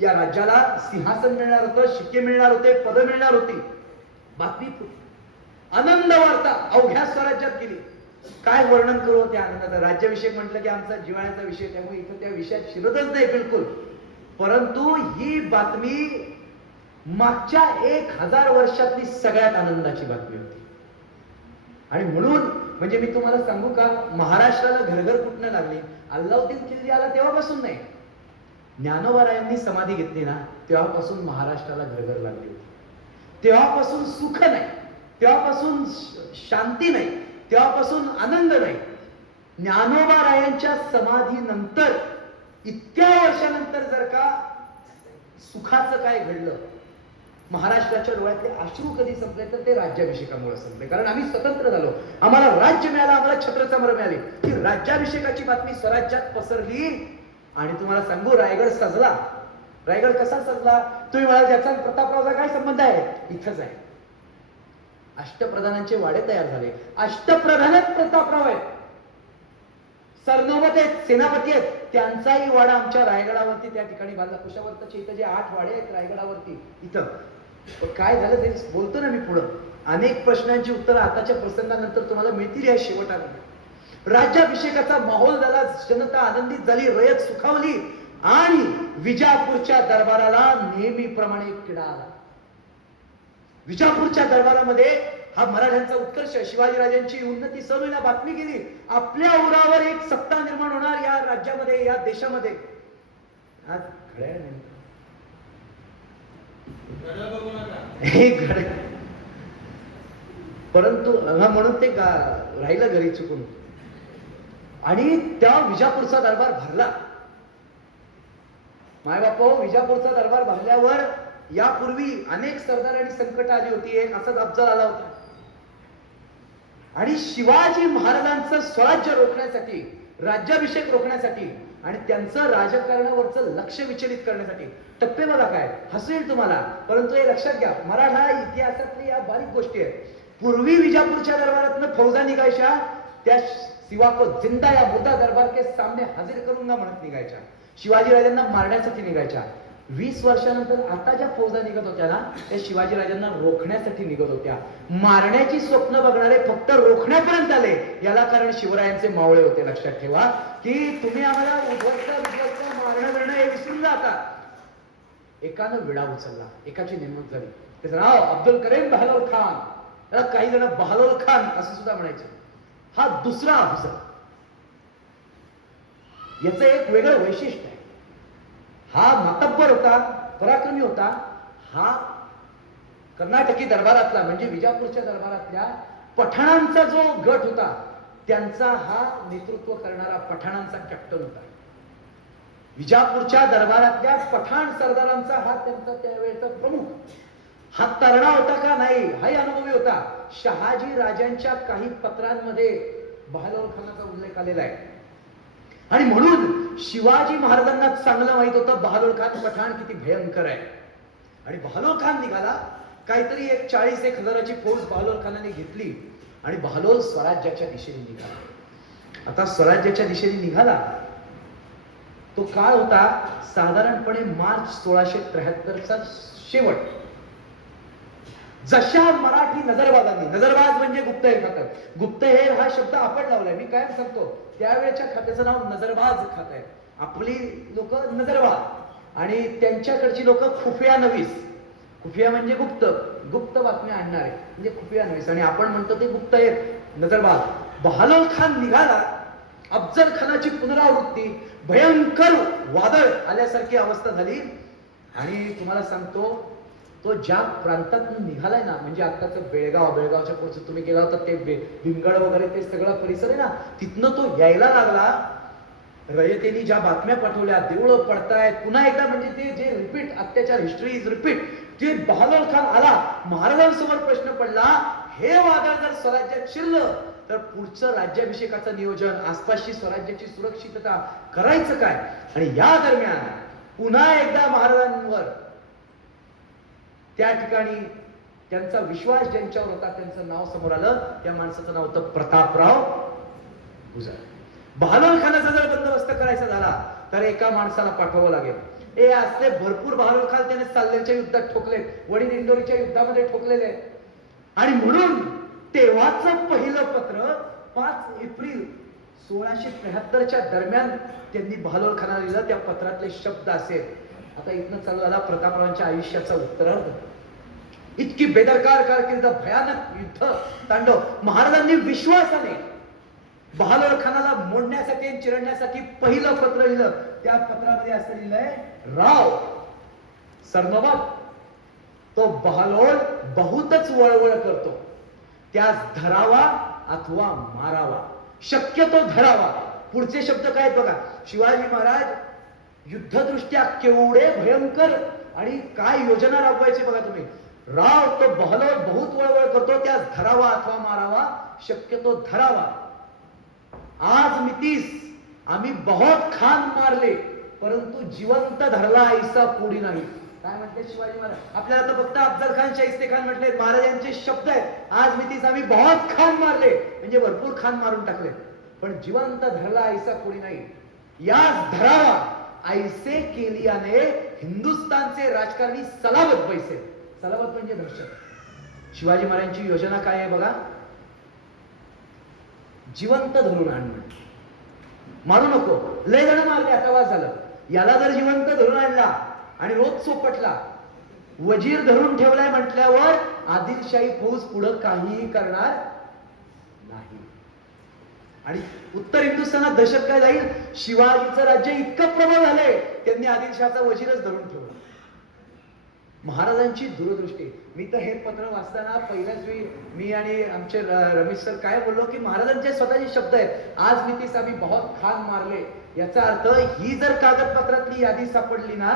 या राज्याला सिंहासन मिळणार होतं, शिक्के मिळणार होते, पद मिळणार होती. बातमी आनंद वार्ता अवघ्या स्वराज्यात गेली. काय वर्णन करू त्या आनंदाचं. राज्याभिषेक म्हटलं की आमचा जिव्हाळ्याचा विषय, त्यामुळे इथं त्या विषयात शिरतच नाही बिलकुल. परंतु ही बातमी मागच्या 1000 वर्षातली सगळ्यात आनंदाची बातमी होती. आणि म्हणून म्हणजे मी तुम्हाला सांगू का, महाराष्ट्राला घरघर कुठनं लागली? अल्लाउद्दीन खिल्जी आला तेव्हापासून नाही, ज्ञानोबारायांनी समाधी घेतली ना तेव्हापासून महाराष्ट्राला घरघर लागली होती. तेव्हापासून सुख नाही, तेव्हापासून शांती नाही, तेव्हापासून आनंद नाही. ज्ञानोबारायांच्या समाधीनंतर इतक्या वर्षानंतर जर का सुखाचं काय घडलं, महाराष्ट्राच्या डोळ्यातले अश्रू कधी संपले तर ते राज्याभिषेकामुळे संपले. कारण आम्ही स्वतंत्र झालो, आम्हाला राज्य मिळालं, आम्हाला छत्रचामर मिळाली. की राज्याभिषेकाची बातमी स्वराज्यात पसरली. आणि तुम्हाला सांगू, रायगड सजला. रायगड कसा सजला? तुम्ही म्हणाल त्याचा प्रतापरावचा काय संबंध आहे? इथंच आहे. अष्टप्रधानांचे वाडे तयार झाले. अष्टप्रधानच प्रतापराव आहेत, सरनोबत आहेत, सेनापती आहेत. त्यांचाही वाडा आमच्या रायगडावरती त्या ठिकाणी बांधला. कुशावर्ताच्या इथं जे 8 वाडे आहेत रायगडावरती, इथं काय झालं ते बोलतो ना मी पुढं. अनेक प्रश्नांची उत्तरं आताच्या प्रसंगानंतर तुम्हाला मिळतील या शेवटाला. राज्याभिषेकाचा माहोल झाला, जनता आनंदित झाली, रयत सुखावली. आणि विजापूरच्या दरबाराला नेहमीप्रमाणे किडा आला. विजापूरच्या दरबारामध्ये हा मराठ्यांचा उत्कर्ष, शिवाजीराजांची उन्नती सर्वांना बातमी गेली. आपल्या उरावर एक सत्ता निर्माण होणार या राज्यामध्ये, या देशामध्ये. आज घड्याळ नाही, हे घड्याळ, परंतु म्हणून ते राहिलं घरी चुकून. आणि त्या विजापूरचा दरबार भरला. माय बापो, विजापूरचा दरबार भरल्यावर यापूर्वी अनेक सरदारांनी संकट आली होती. एक असाच अफजल आला होता. आणि शिवाजी महाराजांचं स्वराज्य रोखण्यासाठी, राज्याभिषेक रोखण्यासाठी आणि त्यांचं राजकारणावरचं लक्ष विचलित करण्यासाठी टप्पे बघा काय, हसेल तुम्हाला, परंतु हे लक्षात घ्या, मराठा इतिहासातली या बारीक गोष्टी आहेत. पूर्वी विजापूरच्या दरबारातनं फौजा निघायच्या, त्या शिवा को जिंदा या मुर्दा दरबार के सामने हाजीर करूंगा म्हणत निघायच्या. शिवाजीराजांना मारण्यासाठी निघायच्या. 20 वर्षानंतर आता ज्या फौजा निघत होत्या ना, त्या शिवाजीराजांना रोखण्यासाठी निघत होत्या. मारण्याची स्वप्न बघणारे फक्त रोखण्यापर्यंत आले. याला कारण शिवरायांचे मावळे होते. लक्षात ठेवा की तुम्ही आम्हाला उद्ध्वस्त मारणं हे विसरून जा. आता एकानं विडा उचलला, एकाची नेमणूक झाली. त्याचं नाव अब्दुल करीम बहलोल खान. त्याला काही जण बहलोल खान असं सुद्धा म्हणायचे. हा दुसरा अफजल. याचं एक वेगळं वैशिष्ट्य आहे. हा मातब्बर होता, पराक्रमी होता. हा कर्नाटकी दरबारातला म्हणजे विजापूरच्या दरबारातल्या पठाणांचा जो गट होता त्यांचा हा नेतृत्व करणारा पठाणांचा कॅप्टन होता. विजापूरच्या दरबारातल्या पठाण सरदारांचा हा त्यांचा त्यावेळेचा प्रमुख. हा तरणा होता का नाही हाही अनुभवी होता. शहाजी राजांच्या काही पत्रांमध्ये बहलोल खानाचा उल्लेख आलेला आहे. आणि म्हणून शिवाजी महाराजांना चांगलं माहित होतं बहलोल खान पठाण किती भयंकर आहे. आणि बहलोल खान निघाला. काहीतरी 40-1 हजाराची फौज बहलोल खानाने घेतली आणि बहलोल स्वराज्याच्या दिशेने निघाला. आता स्वराज्याच्या दिशेने निघाला तो काळ होता साधारणपणे मार्च 1673चा शेवट. जशा मराठी नजरबाजांनी, नजरबाज म्हणजे गुप्तहेर खातं, गुप्तहेर हा शब्द आपण लावलाय, मी कायम सांगतो त्यावेळेच्या खात्याचं नाव नजरबाज खात आहे. आपली लोक नजरबाज आणि त्यांच्याकडची लोक खुफिया नवीस. खुफिया म्हणजे गुप्त, गुप्त बातम्या आणणारे म्हणजे खुफिया नवीस. आणि आपण म्हणतो ते गुप्तहेर, नजरबाज. बहलोल खान निघाला. अफजल खानाची पुनरावृत्ती, भयंकर वादळ आल्यासारखी अवस्था झाली. आणि तुम्हाला सांगतो तो ज्या प्रांतातून निघालाय ना, म्हणजे आताचं बेळगावच्या पुढचं तुम्ही गेला होता ते भीमगड वगैरे ते सगळा परिसर आहे ना, तिथनं तो यायला लागला. रयतेनी ज्या बातम्या पाठवल्या, देऊळं पडतायत पुन्हा एकदा, म्हणजे ते जे रिपीट अत्याचार, हिस्ट्री इज रिपीट. जे बहलोल खान आला, महाराजांसमोर प्रश्न पडला, हे वादळ जर स्वराज्यात शिरलं तर पुढचं राज्याभिषेकाचं नियोजन, आसपासची स्वराज्याची सुरक्षितता करायचं काय. आणि या दरम्यान पुन्हा एकदा महाराजांवर त्या ठिकाणी त्यांचा विश्वास ज्यांच्यावर होता त्यांचं नाव समोर आलं. त्या माणसाचं नाव होतं प्रतापराव गुजर. बहलोल खानाचा जर बंदोबस्त करायचा झाला तर एका माणसाला पाठवावं लागेल. हे असले भरपूर बहादूर खान त्याने साल्हेरच्या युद्धात ठोकले, वडील इंदोरीच्या युद्धामध्ये ठोकलेले. आणि म्हणून तेव्हाच पहिलं पत्र 5 एप्रिल 1673च्या दरम्यान त्यांनी बहादूर खानाला लिहिलं. त्या पत्रातले शब्द असेल. आता इथनं चालू झाला प्रतापरावांच्या आयुष्याचा उत्तरार्ध. इतकी बेदरकार कारकीर्द, भयानक युद्ध तांडव. महाराजांनी विश्वासाने बहादूर खानाला मोडण्यासाठी आणि चिरडण्यासाठी पहिलं पत्र लिहिलं. त्या पत्रामध्ये असं लिहिलंय, राव सरनोबत तो बहालोल बहुतच वळवळ करतो, त्यास धरावा अथवा मारावा, शक्यतो धरावा. पुढचे शब्द काय बघा. शिवाजी महाराज युद्धदृष्ट्या केवढे भयंकर आणि काय योजना राबवायची बघा तुम्ही. राव तो बहालोल बहुत वळवळ करतो, त्यास धरावा अथवा मारावा, शक्यतो धरावा. आज मितीस आम्ही बहुत खान मारले, परंतु जिवंत धरला ऐसा कोणी नाही. काय म्हणते शिवाजी महाराज. आपल्याला तर फक्त अफजल खान, शाहिस्ते खान म्हटले, महाराजांचे शब्द आहेत. आज मितीस आम्ही बहुत खान मारले, म्हणजे भरपूर खान मारून टाकले, पण जिवंत धरला ऐसा कोणी नाही. याच धरावा ऐसे केलियाने हिंदुस्थानचे राजकारणी सलामत पैसे. सलामत म्हणजे दहशत. शिवाजी महाराजांची योजना काय आहे बघा. जिवंत धरून आणणं. मारू नको. लय जण मारले, आता वाज झालं. याला जर जिवंत धरून आणला आणि रोज चोपटला, वजीर धरून ठेवलाय म्हटल्यावर आदिलशाही फौज पुढं काहीही करणार नाही. आणि उत्तर हिंदुस्थानात दहशत काय जाईल. शिवाजीचं राज्य इतकं प्रबळ झालंय, त्यांनी आदिलशाहचा वजीरच धरून ठेवला. महाराजांची दूरदृष्टी. मी तर हे पत्र वाचताना पहिल्याच वेळी मी आणि आमचे रमेश सर काय बोललो की महाराजांचे स्वतःचे शब्द आहेत. आज मितीस आम्ही बहुत खान मारले. याचा अर्थ ही जर कागदपत्रातली यादी सापडली ना,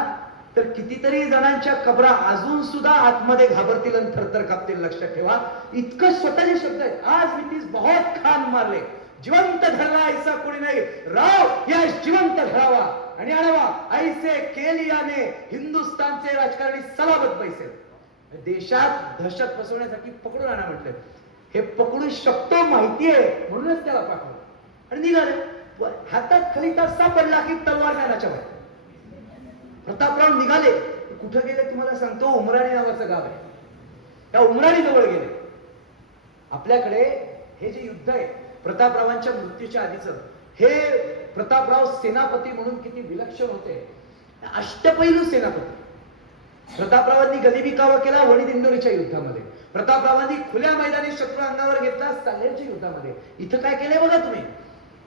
तर कितीतरी जणांच्या कबरा अजून सुद्धा आतमध्ये घाबरतील आणि थरथर कापतील. लक्षात ठेवा. इतकं स्वतःचे शब्द आहेत. आज मितीस बहुत खान मारले, जिवंत धरला ऐसा कोणी नाही. राव या जिवंत धरावा आणि आणावा ऐसे केलियाने हिंदुस्थानचे राजकारणी सलामत पैसे. देशात दहशत पसरवण्यासाठी पकडून आणा म्हटलं. हे पकडू शकतो माहिती आहे म्हणूनच त्याला पाठवलं. आणि निघाले. हातात खाली तास सापडला की तलवार कानाच्या बाहेर. प्रतापराव निघाले. कुठं गेले तुम्हाला सांगतो. उमराणी नावाचं गाव आहे. त्या उमराणी जवळ गेले. आपल्याकडे हे जे युद्ध आहे प्रतापरावांच्या मृत्यूच्या आधीच, हे प्रतापराव सेनापती म्हणून किती विलक्षण होते. अष्टपैलू सेनापती. प्रतापरावांनी गरिबी कावा केला वडील इंदोरीच्या युद्धामध्ये. प्रतापरावांनी खुल्या मैदानी शत्रू अंगावर घेतला साल्हेरच्या युद्धामध्ये. इथं काय केलंय बघा तुम्ही.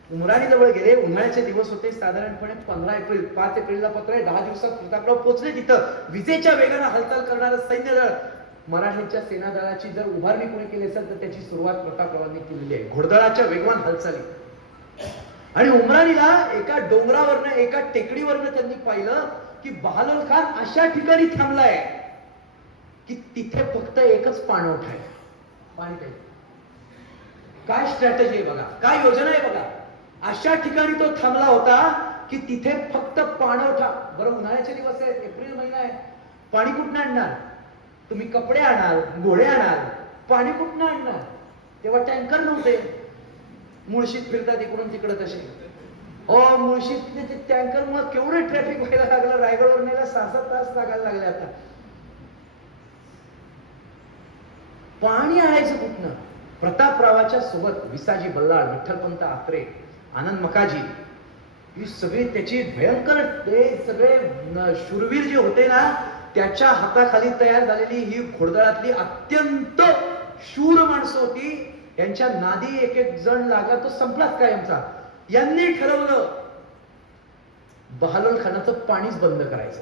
उमराणी जवळ गेले. उन्हाळ्याचे दिवस होते. साधारणपणे 15 एप्रिल 5 एप्रिलला पत्र आहे. 10 दिवसात प्रतापराव पोहोचले तिथं. विजेच्या वेगानं हालचाल करणारं सैन्य दळ. मराठ्यांच्या सेना दलाची जर उभारणी कोणी केली असेल तर त्याची सुरुवात प्रतापरावांनी केलेली आहे. घोडदळाच्या वेगवान हालचाली. आणि उमराणीला एका डोंगरावरनं, एका टेकडीवरनं त्यांनी पाहिलं की बहालोल खान अशा ठिकाणी थांबलाय की तिथे फक्त एकच पाणवठा आहे. पाणी प्यायचं. काय स्ट्रॅटेजी आहे बघा, काय योजना आहे बघा. अशा ठिकाणी तो थांबला होता की तिथे फक्त पाणवठा. बरं उन्हाळ्याचे दिवस आहेत, एप्रिल महिना आहे. पाणी कुठनं आणणार तुम्ही. कपडे आणाल, घोडे आणाल, पाणी कुठनं आणणार. तेव्हा टँकर नव्हते. मुळशीत फिरतात इकडून तिकडं तसे. हो मुळशीत टँकर मुळे केवढे ट्रॅफिक व्हायला लागलं. रायगडवर न्यायला 6-7 तास लागायला लागले. आता पाणी आणायचं कुठनं. प्रतापरावाच्या सोबत विसाजी बल्लाळ, विठ्ठलपंत आत्रे, आनंद मकाजी, ही सगळी त्याची भयंकर, ते सगळे शूरवीर जे होते ना, त्याच्या हाताखाली तयार झालेली ही घोडदळातली अत्यंत शूर माणसं होती. यांच्या नादी एक एक जण लागला तो संपलाच कायमचा. यांनी ठरवलं बहालोल खानाचं पाणीच बंद करायचं.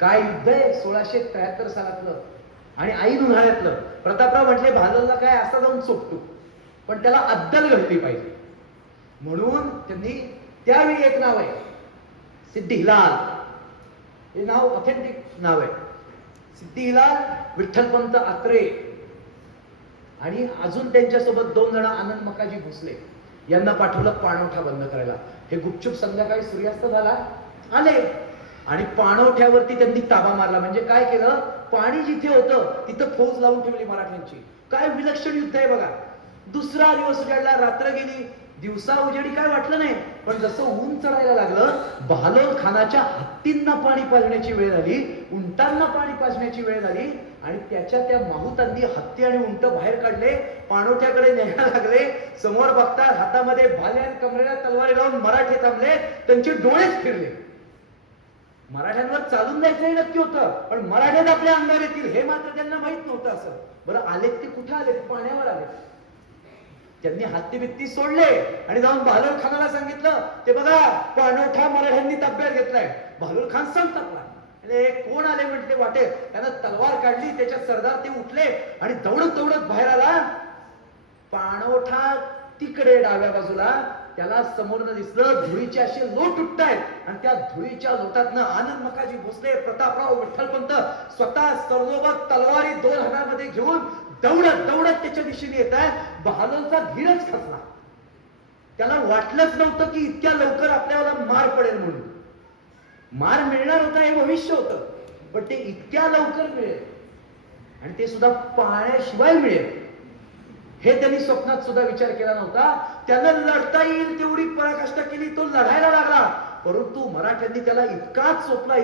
काय युद्ध आहे 1673 सालातलं आणि ऐन उन्हाळ्यातलं. प्रतापराव म्हटले बहालोलला काय असा जाऊन चोपटू, पण त्याला अद्दल घडली पाहिजे. म्हणून त्यांनी त्यावेळी एक नाव आहे सिद्धी हिलाल. हे नाव ऑथेंटिक नाव आहे. सिद्धी हिलाल, विठ्ठलपंत आत्रे आणि अजून त्यांच्यासोबत 2 जण आनंद मकाजी भोसले यांना पाठवलं पाणवठा बंद करायला. हे गुपचूप संध्याकाळी सूर्यास्त झाला आले आणि पाणवठ्यावरती त्यांनी ताबा मारला. म्हणजे काय केलं, पाणी जिथे होतं तिथं फौज लावून ठेवली मराठ्यांची. काय विलक्षण युद्ध आहे बघा. दुसरा दिवस उजाडला, रात्र गेली. दिवसा उजेडी काय वाटलं नाही, पण जसं ऊन चढायला लागलं, बहालोल खानाच्या हत्तींना पाणी पाजण्याची वेळ झाली, उंटांना पाणी पाजण्याची वेळ झाली, आणि त्या माहुतांनी हत्ती आणि उंट बाहेर काढले, पाणवठ्याकडे न्यायला लागले. समोर बघतात हातामध्ये भाल्या कमरेला तलवारी लावून मराठे थांबले, त्यांचे डोळेच फिरले. मराठ्यांवर चालून जायचंही नक्की होतं, पण मराठ्यात आपल्या अंगावर येतील हे मात्र त्यांना माहित नव्हतं. असं बरं आलेत ते कुठे आलेत? पाण्यावर आले. त्यांनी हत्ती बित्ती सोडले आणि जाऊन बहालोल खानाला सांगितलं, ते बघा पाणवठा मराठ्यांनी ताब्यात घेतलाय. बहालोल खान संतापला. कोण आले म्हणते वाटेल, त्यानं तलवार काढली, त्याच्यात सरदार ते उठले आणि दौडत दौडत बाहेर आला. पाणवठा तिकडे डाव्या बाजूला, त्याला समोरनं दिसलं धुळीचे असे लोट उठतायत आणि त्या धुळीच्या लोटातनं आनंद मकाजी भोसले, प्रतापराव विठ्ठलपंत स्वतः सर्वोबत तलवारी 2 हातामध्ये घेऊन दौडत दौडत त्याच्या दिशेने येत आहे. बहालोलचा धीरच खचला. त्याला वाटलंच नव्हतं की इतक्या लवकर आपल्याला मार पडेल म्हणून. मार मिळणार होता हे भविष्य होतं, पण ते इतक्या लवकर मिळेल आणि ते सुद्धा पाण्याशिवाय मिळेल हे त्यांनी स्वप्नात सुद्धा विचार केला नव्हता. त्यानं लढता येईल तेवढी पराकाष्ठा केली, तो लढायला लागला, परंतु मराठ्यांनी त्याला इतकाच चोपला,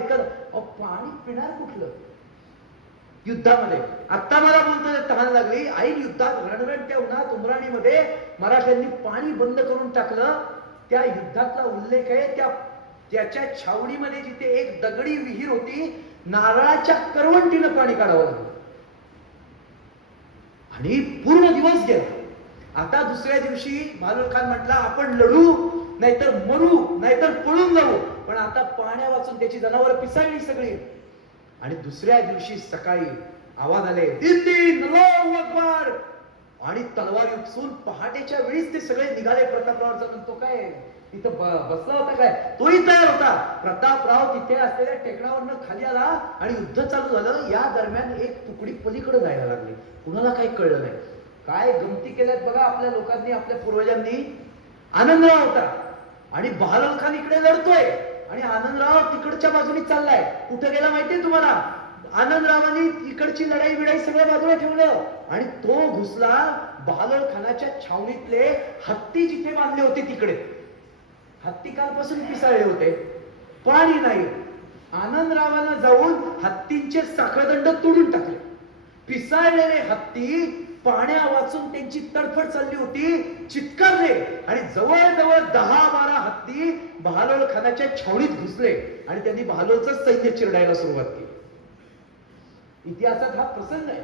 पाणी पिणार कुठलं युद्धामध्ये. आता मला बोलतोय तहान लागली, ऐन युद्धात रणरणत्या उन्हात उमराणीमध्ये मराठ्यांनी पाणी बंद करून टाकलं. त्या युद्धातला उल्लेख आहे, त्याच्या छावणीमध्ये जिथे एक दगडी विहीर होती, नारळाच्या करवंटीनं पाणी काढावं लागलं आणि पूर्ण दिवस गेला. आता दुसऱ्या दिवशी बहालोल खान म्हटला, आपण लढू नाहीतर मरू नाहीतर पळून जाऊ, पण आता पाण्या वाचून त्याची जनावर पिसाळली सगळी. आणि दुसऱ्या दिवशी सकाळी आवाज आले, दिन अल्लाहू अकबर, आणि तलवारी उपसून पहाटेच्या वेळीच ते सगळे निघाले. प्रतापरावचा म्हणतो, काय तिथं बसला होता काय? तोही तयार होता. प्रतापराव तिथे असलेल्या टेकडावरनं खाली आला आणि युद्ध चालू झालं. या दरम्यान एक तुकडी पलीकडे जायला लागली. कुणाला काही कळलं नाही. काय गमती केल्यात बघा आपल्या लोकांनी, आपल्या पूर्वजांनी. आनंदराव होता आणि बहालोल खान इकडे लढतोय आणि आनंदराव तिकडच्या बाजूने चाललाय. कुठे गेला माहितीये तुम्हाला? आनंदरावांनी इकडची लढाई बिडाई सगळ्या बाजूला ठेवलं आणि तो घुसला बहालोल खानाच्या छावणीतले हत्ती जिथे बांधले होते तिकडे. हत्ती कालपासून पिसाळले होते, पाणी नाही. आनंदरावांना जाऊन हत्तींचे साखळदंड तोडून टाकले. पिसाळलेले हत्ती पाण्या वाचून त्यांची तडफड चालली होती, चित्कारले आणि जवळजवळ 10-12 हत्ती बहालोल खानाच्या छावणीत घुसले आणि त्यांनी बहालोलचं सैन्य चिरडायला सुरुवात केली. इतिहासात हा प्रसंग आहे.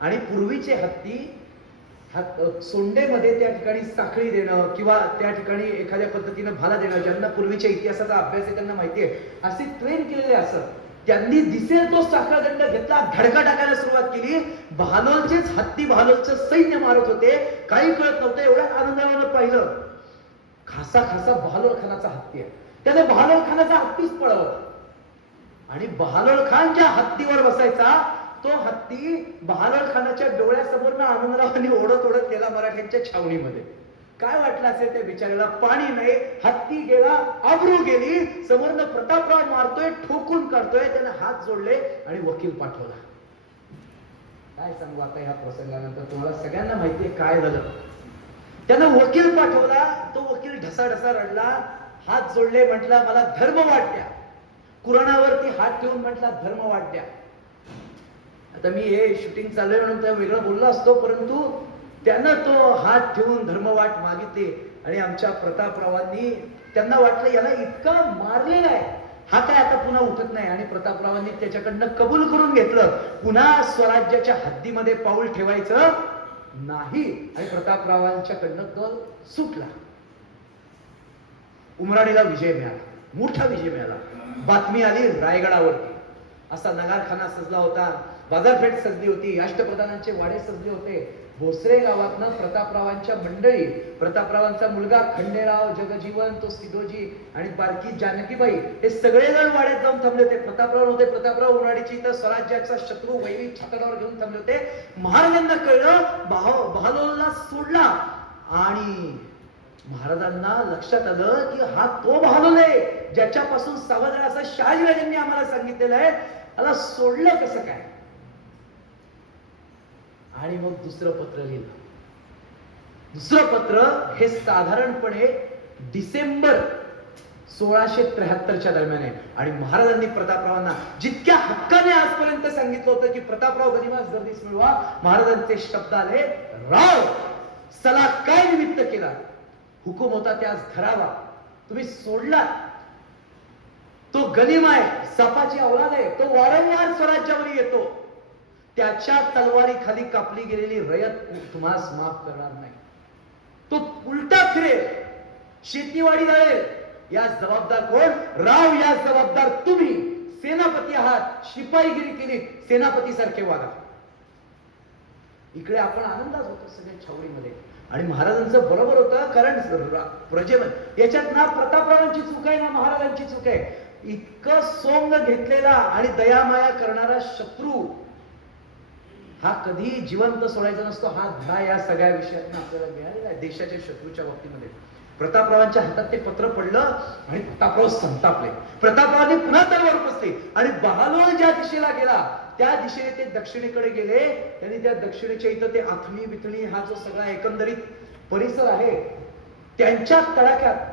आणि पूर्वीचे हत्ती सोंडेमध्ये त्या ठिकाणी साखळी देणं किंवा त्या ठिकाणी एखाद्या पद्धतीनं भाला देणं, ज्यांना पूर्वीच्या इतिहासाचा अभ्यास आहे त्यांना माहिती आहे, असे ट्रेन केलेले असत. त्यांनी दिसेल तो साखळदंड घेतला, धडका टाकायला सुरुवात केली. बहालोलचेच हत्ती बहालोलचं सैन्य मारत होते, काही कळत नव्हतं. एवढ्याच आनंदानं पाहिलं, खासा खासा बहालोल खानाचा हत्ती आहे. त्याने बहालोल खानाचा हत्तीच पळवला आणि बहालोल खान ज्या हत्तीवर बसायचा तो हत्ती बहालोल खानाच्या डोळ्यासमोर आनंदरावांनी ओढत ओढत गेला मराठ्यांच्या छावणीमध्ये. काय वाटलं असेल त्या बिचाऱ्याला? पाणी नाही, हत्ती गेला, आबरू गेली. समोरनं प्रतापराव मारतोय, ठोकून काढतोय. त्याने हात जोडले आणि वकील पाठवला. काय सांगू आता ह्या प्रसंगानंतर तुम्हाला सगळ्यांना माहितीये काय झालं. त्यानं वकील पाठवला. तो वकील ढसाढसा रडला, हात जोडले, म्हटला मला धर्म वाटत्या. कुराणावरती हात ठेवून म्हटला धर्म वाटत्या. आता मी हे शूटिंग चालू आहे म्हणून त्या वेगळं बोललो असतो, परंतु त्यानं तो हात ठेवून धर्मवाट मागितली आणि आमच्या प्रतापरावांनी, त्यांना वाटलं याला इतका मारलेला आहे, हा काय आता पुन्हा उठत नाही. आणि प्रतापरावांनी त्याच्याकडनं कबूल करून घेतलं, पुन्हा स्वराज्याच्या हद्दीमध्ये पाऊल ठेवायचं नाही. आणि प्रतापरावांच्याकडनं तो सुटला. उमराणीला विजय मिळाला, मोठा विजय मिळाला. बातमी आली रायगडावरती, असा नगारखाना सजला होता, बाजारपेठ सजली होती, अष्टप्रधानांचे वाडे सजले होते. भोसरे गावातनं प्रतापरावांच्या मंडळी, प्रतापरावांचा मुलगा खंडेराव, जगजीवन, तो सिदोजी आणि बारकी जानकीबाई, हे सगळेजण वाड्यात जाऊन थांबले होते. प्रतापराव होते. प्रतापराव उन्हाळीची तर स्वराज्याचा शत्रू वैरी छातडावर घेऊन थांबले होते. महाराजांना कळलं, बहालोलला सोडला आणि महाराजांना लक्षात आलं की हा तो बहालोल आहे ज्याच्यापासून सावध राहा असं शहाजीराजांनी आम्हाला सांगितलेलं आहे. त्याला सोडलं कसं काय? आणि मग दुसरं पत्र लिहिलं. दुसरं पत्र हे साधारणपणे डिसेंबर 1673च्या दरम्यान आहे. आणि महाराजांनी प्रतापरावांना जितक्या हक्काने आजपर्यंत सांगितलं होतं की प्रतापराव गनिमास गर्दीस मिळवा, महाराजांचे शब्द आले, राव सला काय निमित्त केला, हुकूम होता ते आज धरावा, तुम्ही सोडला. तो गनिमा आहे, सपाची औलाद आहे, तो वारंवार स्वराज्यावर येतो. त्याच्या तलवारी खाली कापली गेलेली रयत तुम्हास माफ करणार नाही. तो उलटा फिरेल, शेतीवाडी जाईल. या जबाबदार कोण? राव या जबाबदार तुम्ही. सेनापती आहात, शिपाईगिरी केली, सेनापती सारखे वागा. इकडे आपण आनंदात होतो सगळ्या छावणीमध्ये. आणि महाराजांचं बरोबर होतं, कारण प्रजेमध्ये याच्यात ना प्रतापरावांची चूक आहे ना महाराजांची चूक आहे. इतकं सोंग घेतलेला आणि दयामाया करणारा शत्रू हा कधी जिवंत सोडायचा नसतो. हा धडा या सगळ्या विषयात आपल्याला मिळालेला आहे देशाच्या शत्रूच्या बाबतीमध्ये. प्रतापरावांच्या हातात ते पत्र पडलं आणि प्रतापराव संतापले. प्रतापरावांनी पुन्हा तलवार उपसली आणि बहालोळ ज्या दिशेला गेला त्या दिशेने ते दक्षिणेकडे गेले. त्यांनी त्या दक्षिणेच्या इथं ते आथणी बिथणी हा जो सगळा एकंदरीत परिसर आहे त्यांच्या तडाख्यात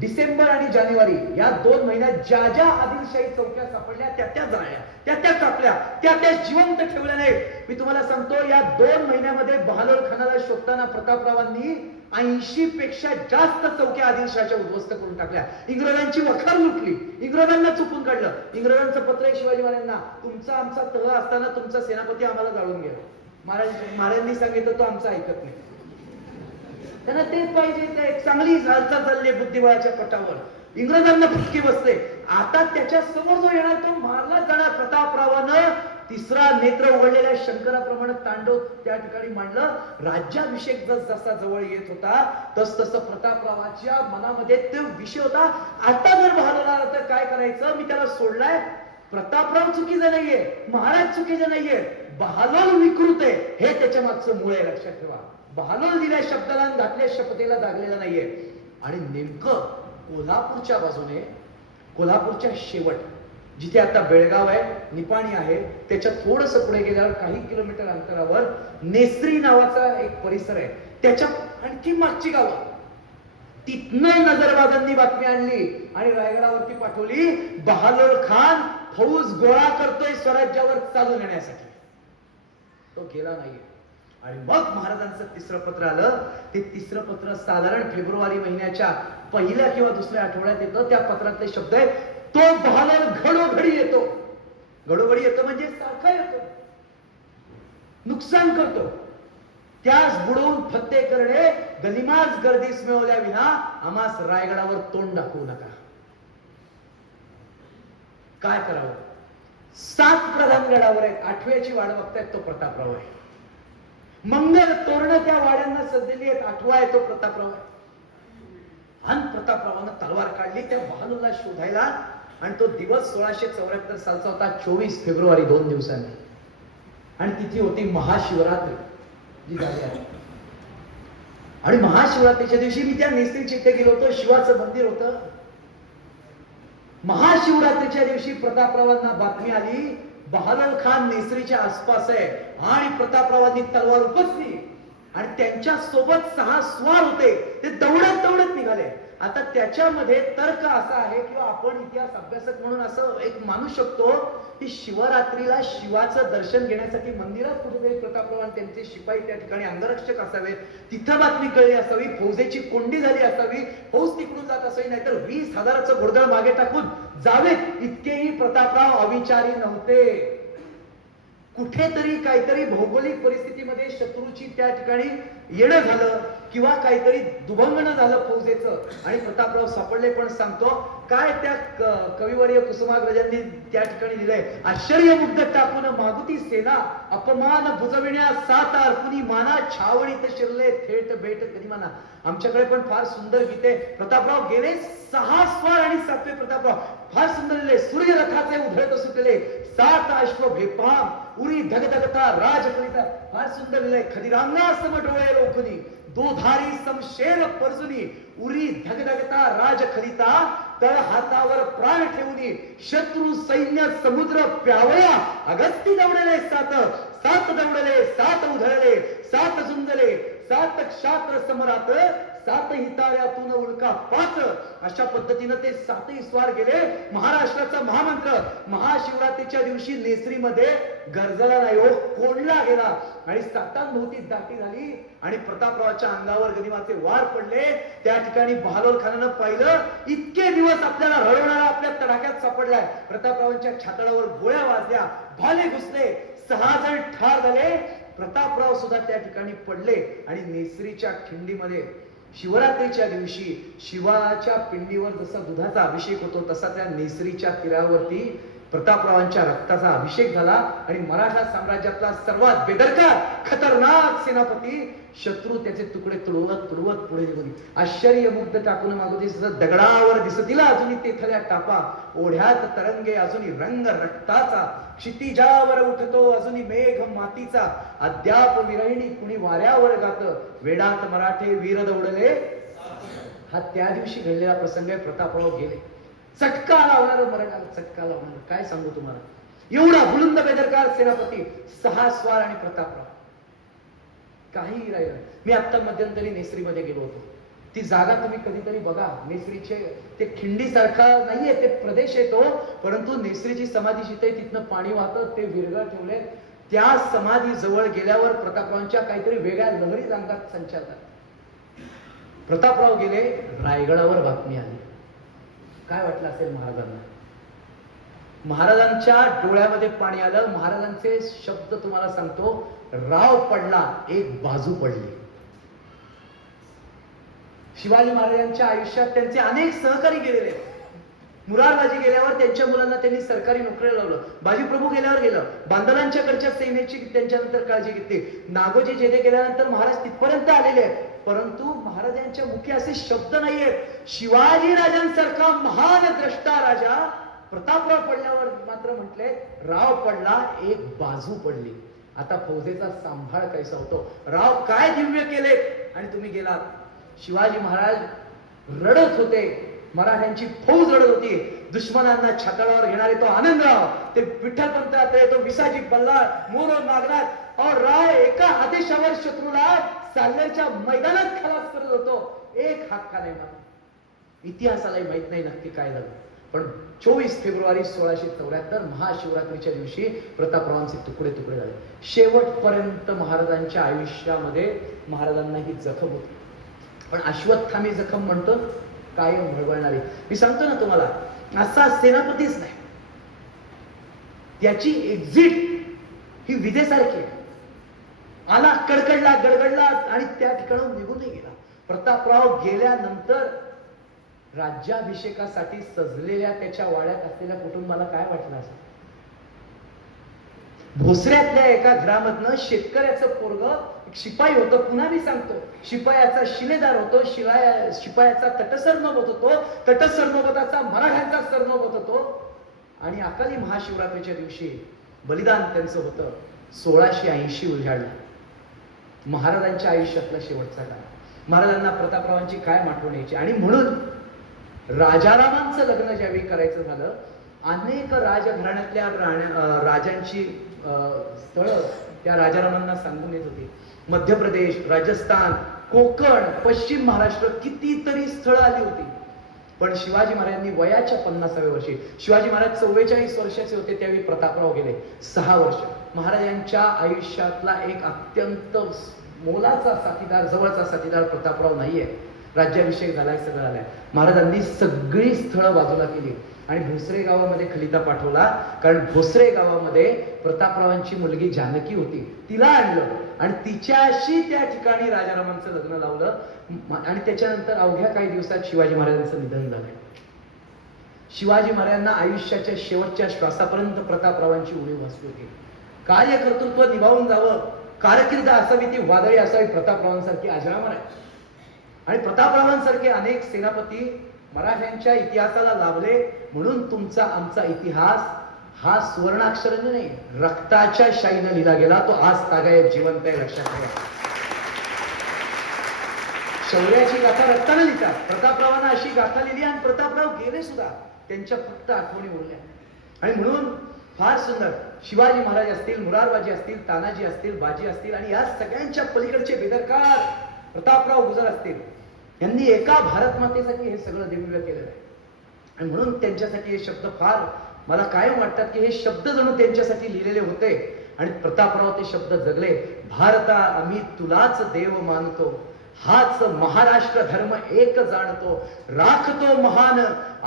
डिसेंबर आणि जानेवारी या 2 महिन्यात ज्या ज्या आदिलशाही चौक्या सापडल्या त्या त्या जाळल्या, त्या त्या कापल्या, त्या त्या जिवंत ठेवल्या नाहीत. मी तुम्हाला सांगतो या 2 महिन्यामध्ये बहालोळ खानाला शोधताना प्रतापरावांनी 80 पेक्षा जास्त चौक्या आदिलशाहच्या उद्ध्वस्त करून टाकल्या. इंग्रजांची वखार लुटली, इंग्रजांना चुकून काढलं. इंग्रजांचं पत्र आहे शिवाजी महाराजांना, तुमचा आमचा तह असताना तुमचा सेनापती आम्हाला जाळून गेला. महाराजांनी सांगितलं तो आमचा ऐकत नाही. त्यांना तेच पाहिजे, ते एक चांगली हालचाल चालली बुद्धिबळाच्या पटावर. इंग्रजांना फटके बसते. आता त्याच्या समोर जो येणार तो मारला जाणार. प्रतापरावानं तिसरा नेत्र उघडलेल्या शंकराप्रमाणे तांडव त्या ठिकाणी मांडलं. राज्याभिषेक जसा जवळ येत होता तस तसं प्रतापरावाच्या मनामध्ये तो विषय होता. आता जर बहालला तर काय करायचं, मी त्याला सोडलाय. प्रतापराव चुकीचा नाहीये, महाराज चुकीचे नाहीये, बहालोल विकृत आहे, हे त्याच्या मागचं मूळ आहे, लक्षात ठेवा. बहालोल दिल्या शब्दाला घातल्या शपथेला जागलेला नाहीये. आणि नेमकं कोल्हापूरच्या बाजूने, कोल्हापूरच्या शेवट जिथे आता बेळगाव आहे, निपाणी आहे, त्याच्या थोडस पुढे गेल्यावर काही किलोमीटर अंतरावर नेसरी नावाचा एक परिसर आहे. त्याच्या आणखी मागची गावं, तिथनं नजरबाजांनी बातमी आणली आणि रायगडावरती पाठवली, बहालोल खान फौज गोळा करतोय स्वराज्यावर चालून येण्यासाठी. तो गेला नाहीये. आणि मग महाराजांचं तिसरं पत्र आलं. ते तिसरं पत्र साधारण फेब्रुवारी महिन्याच्या पहिल्या किंवा दुसऱ्या आठवड्यात येतं. त्या पत्रातले शब्द आहेत, तो बहालोल घडोघडी येतो. घडोघडी येतो म्हणजे सारखा येतो, नुकसान करतो, त्यास बुडवून फत्ते करणे, गनिमास गर्दीस मिळवल्या विना आम्हास रायगडावर तोंड दाखवू नका. काय करावं? 7 प्रधान गडावर आहेत, 8व्याची वाट बघतायत, तो प्रतापराव आहे. मंगल तोरण त्या वाड्यांना सजलेली आहेत, 8वा आहे तो प्रतापराव आहे. आणि प्रतापरावानं तलवार काढली त्या बहालोलला शोधायला. आणि तो दिवस 1674 सालचा होता, 24 फेब्रुवारी, 2 दिवसांनी. आणि तिथी होती महाशिवरात्री जी झाली आहे. आणि महाशिवरात्रीच्या दिवशी मी त्या नेसरीच्या इथे गेलो होतो, शिवाचं मंदिर होतं. महाशिवरात्रीच्या दिवशी प्रतापरावांना बातमी आली, बहालोल खान नेसरीच्या आसपास आहे. आणि प्रतापरावांनी तलवार उपसली आणि त्यांच्या सोबत 6 स्वार होते, ते दौडत दौडत निघाले. आता त्याच्यामध्ये तर्क असा आहे किंवा आपण इतिहास अभ्यासक म्हणून असं एक मानू शकतो की शिवरात्रीला शिवाचं दर्शन घेण्यासाठी मंदिरात कुठेतरी प्रतापराव आणि त्यांचे शिपाई त्या ठिकाणी अंगरक्षक असावे, तिथं बातमी कळली असावी, फौजेची कोंडी झाली असावी, फौज तिकडून जात असावी, नाहीतर 20,000चं घोडदळ मागे टाकून जावेत इतकेही प्रतापराव अविचारी नव्हते. कुठेतरी काहीतरी भौगोलिक परिस्थितीमध्ये शत्रूची त्या ठिकाणी येणं झालं किंवा काहीतरी दुभंगणं झालं फौजेचं आणि प्रतापराव सापडले. पण सांगतो काय त्या कविवर्य कुसुमाग्रजांनी त्या ठिकाणी लिहिलंय, आश्चर्यमुग्ध टाकून मागुती सेना अपमान बुजविण्या 7 अर्पुनी माना, छावणीत शिरले थेट भेट गनिमाना. आमच्याकडे पण फार सुंदर गीते. प्रतापराव गेले 6 स्वार आणि 7वे प्रतापराव फार सुंदर लिहिले. सूर्य रथाचे उधळत सुटले 7 अश्व भेपाम, उरी धगधगता राजकलिता. फार सुंदर लिहिलंय. खदिरांगा सम डोळे रोखुनी, दोधारी समशेर परजुनी, उरी धगधगता राजखलिता, तळ हातावर प्राण ठेवूनी, शत्रू सैन्य समुद्र प्यावया, अगस्ती दौडले 7 दौडले 7 उधळले 7 झुंजले सात क्षात्र समरात, सात हिताळ्यातून उल्का पात. अशा पद्धतीनं ते सातही स्वार गेले. महाराष्ट्राचा महामंत्र महाशिवरात्रीच्या दिवशी नेसरीमध्ये गरजला नाही हो, कोंडला गेला आणि सातांभोवती दाटी झाली आणि प्रतापरावाच्या अंगावर गनिमाचे वार पडले. त्या ठिकाणी बहादूर खानानं पाहिलं, इतके दिवस आपल्याला रडवणारा आपल्या तडाख्यात सापडलाय. प्रतापरावांच्या छातडावर गोळ्या वाजल्या, भाले घुसले, 6 जण ठार झाले. प्रतापराव सुद्धा त्या ठिकाणी पडले आणि नेसरीच्या खिंडीमध्ये शिवरात्रीच्या दिवशी शिवाच्या पिंडीवर जसा दुधाचा अभिषेक होतो तसा त्या नेसरीच्या तीरावरती प्रतापरावांच्या रक्ताचा अभिषेक झाला आणि मराठा साम्राज्यातला सर्वात बेदरकार खतरनाक सेनापती शत्रू त्याचे तुकडे तुडवत तुडवत पुढे निघून आश्चर्यमुग्ध टाकून मागोती दगडावर दिसतील अजूनही तेथल्या टापा, ओढ्यात तरंगे अजूनही रंग रक्ताचा, क्षितिजावर उठतो अजूनही मेघ मातीचा, अद्याप विरहिणी कुणी वाऱ्यावर गात, वेडात मराठे वीर दौडले. हा त्या दिवशी घडलेला प्रसंग आहे. प्रतापराव गेले, चटका लावणार मरण आलं, चटका लावणार. काय सांगू तुम्हाला, एवढा बुलंद बेदरकार सेनापती, 6 स्वार आणि प्रतापराव काही राहिलं. मी आता मध्यंतरी नेसरीमध्ये गेलो होतो. ती जागा तुम्ही कधीतरी बघा. नेसरीचे ते खिंडी सारखा नाहीये, ते प्रदेश येतो, परंतु नेसरीची समाधी जिथे तिथनं पाणी वाहतं, ते विरगळ ठेवले. त्या समाधी जवळ गेल्यावर प्रतापरावांच्या काहीतरी वेगळ्या लहरी अंगात संचारतात. प्रतापराव गेले, रायगडावर बातमी आली. काय वाटलं असेल महाराजांना? महाराजांच्या डोळ्यामध्ये पाणी आलं. महाराजांचे शब्द तुम्हाला सांगतो, राव पडला, एक बाजू पडली. शिवाजी महाराजांच्या आयुष्यात त्यांचे अनेक सहकारी गेलेले. मुरारबाजी गेल्यावर त्यांच्या मुलांना त्यांनी सरकारी नोकरीला लावलं. बाजीप्रभू गेल्यावर गेलं. बांधवांच्याकडच्या सेनेची त्यांच्यानंतर काळजी घेतली. नागोजी जेथे गेल्यानंतर महाराज तिथपर्यंत आलेले आहेत, परंतु महाराजांच्या मुखी असे शब्द नाहीयेत, शिवाजी राजांसारखा महान द्रष्टा राजा प्रतापराव पडल्यावर मात्र म्हटले, राव पडला, एक बाजू पडली. आता फौजेचा सांभाळ कैसा होतो. राव काय दिव्य केले आणि तुम्ही गेलात. शिवाजी महाराज रडत होते, मराठ्यांची फौज रडत होती. दुश्मनांना छाताडावर घेणारे तो आनंदराव, ते विठ्ठलपंत आत्रे, तो विसाजी बल्लाळ, मोरो नागनाथ और राय एका आदेशावर शत्रूला साल्हेरच्या मैदानात खलास करत होतो. एक हात नाही मारला. इतिहासालाही माहित नाही नक्की काय झालं, पण 24 फेब्रुवारी 1674 महाशिवरात्रीच्या दिवशी प्रतापरावांचे तुकडे तुकडे झाले. शेवटपर्यंत महाराजांच्या आयुष्यामध्ये महाराजांना ही जखम होती, पण अश्वत्थामी जखम म्हणतो, कायम वळवळणारी. मी सांगतो ना तुम्हाला, असा सेनापतीच नाही, त्याची एक्झिट ही विधेसारखी आहे. आला, कडकडला, गडगडला आणि त्या ठिकाणी निघूनही गेला. प्रतापराव गेल्यानंतर राज्याभिषेकासाठी सजलेल्या त्याच्या वाड्यात असलेल्या कुटुंबाला काय वाटलं असेल? भोसऱ्यातल्या एका घरामधनं शेतकऱ्याचं पोरग शिपाई होतं. पुन्हा मी सांगतो, शिपायाचा शिलेदार होतो, शिपायाचा तटसरनोबत होतो, तटसरनोबताचा मराठ्यांचा सरनोबत होतो. आणि अकाली महाशिवरात्रीच्या दिवशी बलिदान त्यांचं होतं. 1680 उजाडला. महाराजांच्या आयुष्यातला शेवटचा काळ. महाराजांना प्रतापरावांची काय आठवण यायची. आणि म्हणून राजारामांचं लग्न ज्यावेळी करायचं झालं, अनेक राजघराण्यातल्या राजांची स्थळं त्या राजारामांना सांगून येत होती. मध्य प्रदेश, राजस्थान, कोकण, पश्चिम महाराष्ट्र, कितीतरी स्थळं आली होती. पण शिवाजी महाराजांनी वयाच्या 50व्या वर्षी, शिवाजी महाराज 44 वर्षाचे होते त्यावेळी प्रतापराव गेले. 6 वर्ष महाराजांच्या आयुष्यातला एक अत्यंत मोलाचा साथीदार, जवळचा साथीदार प्रतापराव नाहीये. राज्याभिषेक झालाय, सगळं झालाय. महाराजांनी सगळी स्थळं बाजूला केली आणि भोसरे गावामध्ये खलिता पाठवला. कारण भोसरे गावामध्ये प्रतापरावांची मुलगी जानकी होती, तिला आणलं आणि तिच्याशी त्या ठिकाणी राजारामांचं लग्न लावलं. आणि त्याच्यानंतर अवघ्या काही दिवसात शिवाजी महाराजांचं निधन झालं. शिवाजी महाराजांना आयुष्याच्या शेवटच्या श्वासापर्यंत प्रतापरावांची उणीव भासली होती. कार्यकर्तृत्व निभावून जावं, कारकीर्द असावी ती वादळी असावी, प्रतापरावांसारखी अजरामर आहे. आणि प्रतापरावांसारखे अनेक सेनापती मराठ्यांच्या इतिहासाला लाभले. म्हणून तुमचा आमचा इतिहास हा सुवर्णाक्षराने नाही, रक्ताच्या शाईनं लिहिला गेला. तो आज तागायत जिवंत आहे, लक्षात घ्या. शौर्याची गाथा रक्ताने लिहितात. प्रतापरावांना अशी गाथा लिहिली आणि प्रतापराव गेले सुद्धा, त्यांच्या फक्त आठवणी उरल्या. आणि म्हणून फार सुंदर. शिवाजी महाराज असतील, मुरारबाजी असतील, तानाजी असतील, बाजी असतील आणि या सगळ्यांच्या पलीकडचे बेदरकार प्रतापराव गुजर असतील, यांनी एका भारत मातेसाठी हे सगळं दिव्य केलेलं आहे. आणि म्हणून त्यांच्यासाठी हे शब्द फार मला कायम वाटतात की हे शब्द जणू त्यांच्यासाठी लिहिलेले होते आणि प्रतापराव ते शब्द जगले. भारता आम्ही तुलाच देव मानतो, हाच महाराष्ट्र धर्म एक जाणतो, राखतो महान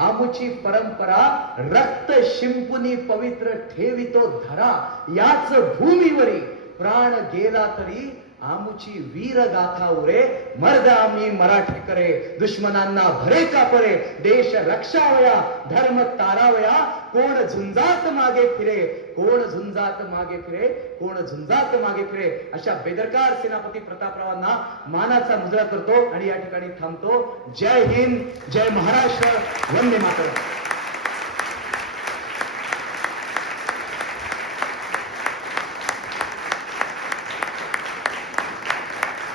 आमुची परंपरा, रक्त शिंपुनी पवित्र ठेवितो धरा, याच भूमीवरी प्राण गेला तरी आमुची वीर गाथा उरे, मर्द आम्ही मराठी करे, दुश्मनांना भरे का परे, देश रक्षावया धर्म तारावया, कोण झुंजात मागे फिरे, कोण झुंजात मागे फिरे, कोण झुंजात मागे फिरे. अशा बेदरकार सेनापती प्रतापरावांना मानाचा मुजरा करतो आणि या ठिकाणी थांबतो. जय हिंद, जय महाराष्ट्र, वंदे मातरम.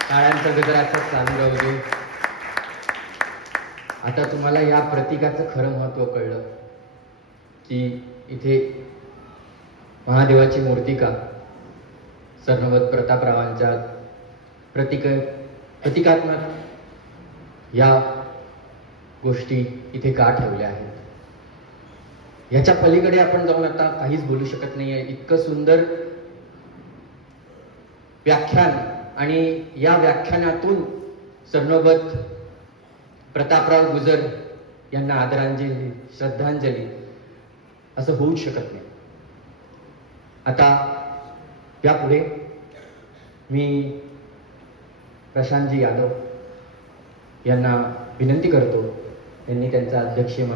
टाळ्यांचा गजर असाच चालू राहू दे. आता तुम्हाला या प्रतीकाचं खरं महत्व कळलं की इथे महादेवाची मूर्तिका सरनोबत प्रतापरावांच्या प्रतिकात्मक या गोष्टी इथे का ठेवल्या आहेत. ह्याच्या पलीकडे आपण जाऊन आता काहीच बोलू शकत नाहीये. इतकं सुंदर व्याख्यान आणि या व्याख्यानातून सरनोबत प्रतापराव गुजर यांना आदरांजली, श्रद्धांजली असं होऊच शकत नाही. आता यापुढे मी प्रशांतजी यादव यांना विनंती करतो, त्यांनी त्यांचा अध्यक्षीय